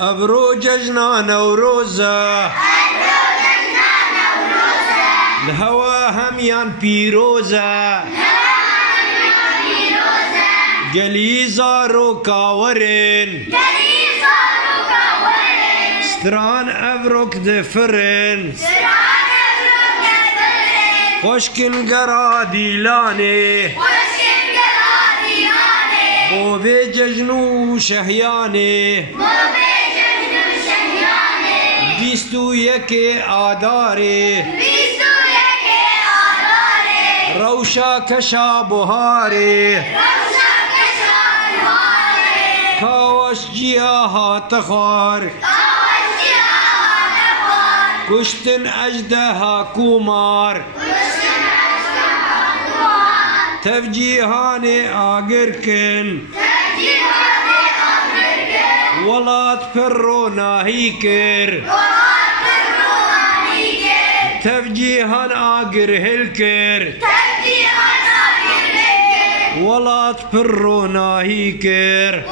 أبرو ججنا نوروزا الهوا هميان بيروزا قليزا روكاورن ستران أبروك دفرن خوشكن قرادي لاني بوبي ججنو شهياني بيستو يكي آداري روشا كشا بهاري كاوش جياها تخار كشتن أجدها كومار تفجيهاني آقركن ولات فرو ناهيكر تفجيهان آقر هلكر ولات فرو ناهيكر